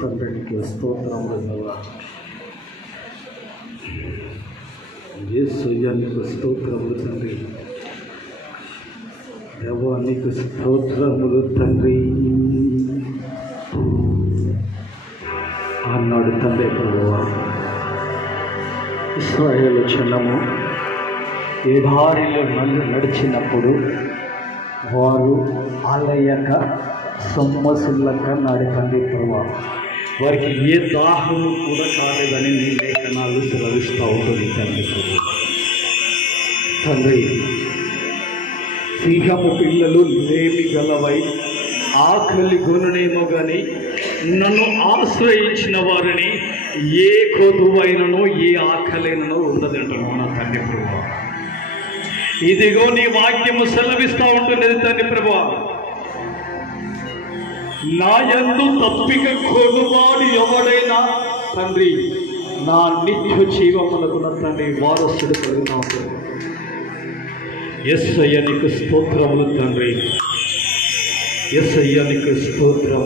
తండ్రికి స్తోత్రములు దేవా. యేసయ్యా నీకు స్తోత్రములు తండ్రి. దేవా నీకు స్తోత్రములు తండ్రి. అన్నాడు తండ్రి ప్రభువా, ఇశ్రాయేలు జనము ఏ దారిలో నడిచినప్పుడు వారు ఆలయక సొమ్మసిల్లక నాడి తండ్రి ప్రభా, వారికి ఏ దాహము కూడా కాలేదని నీ లేఖనాలు సెలవిస్తూ ఉంటుంది తండ్రి ప్రభు. తండ్రి, సింహము పిల్లలు లేమి గలవై ఆకలి గొనునేమో కానీ నన్ను ఆశ్రయించిన వారిని ఏ కొదువైనను ఏ ఆకలైనను ఉండదంటాను నా తండ్రి ప్రభు. ఇదిగో నీ వాక్యము సెలవిస్తూ ఉంటున్నది తండ్రి ప్రభు. నా యందు తప్పిక కొనువాడు ఎవడైనా తండ్రి నా నిత్య జీవమునకు నా తండ్రి వారసుడు కలుగుతూ ఉంటుంది. యేసయ్య నీకు స్తోత్రములు తండ్రి, యేసయ్య నీకు స్తోత్రం.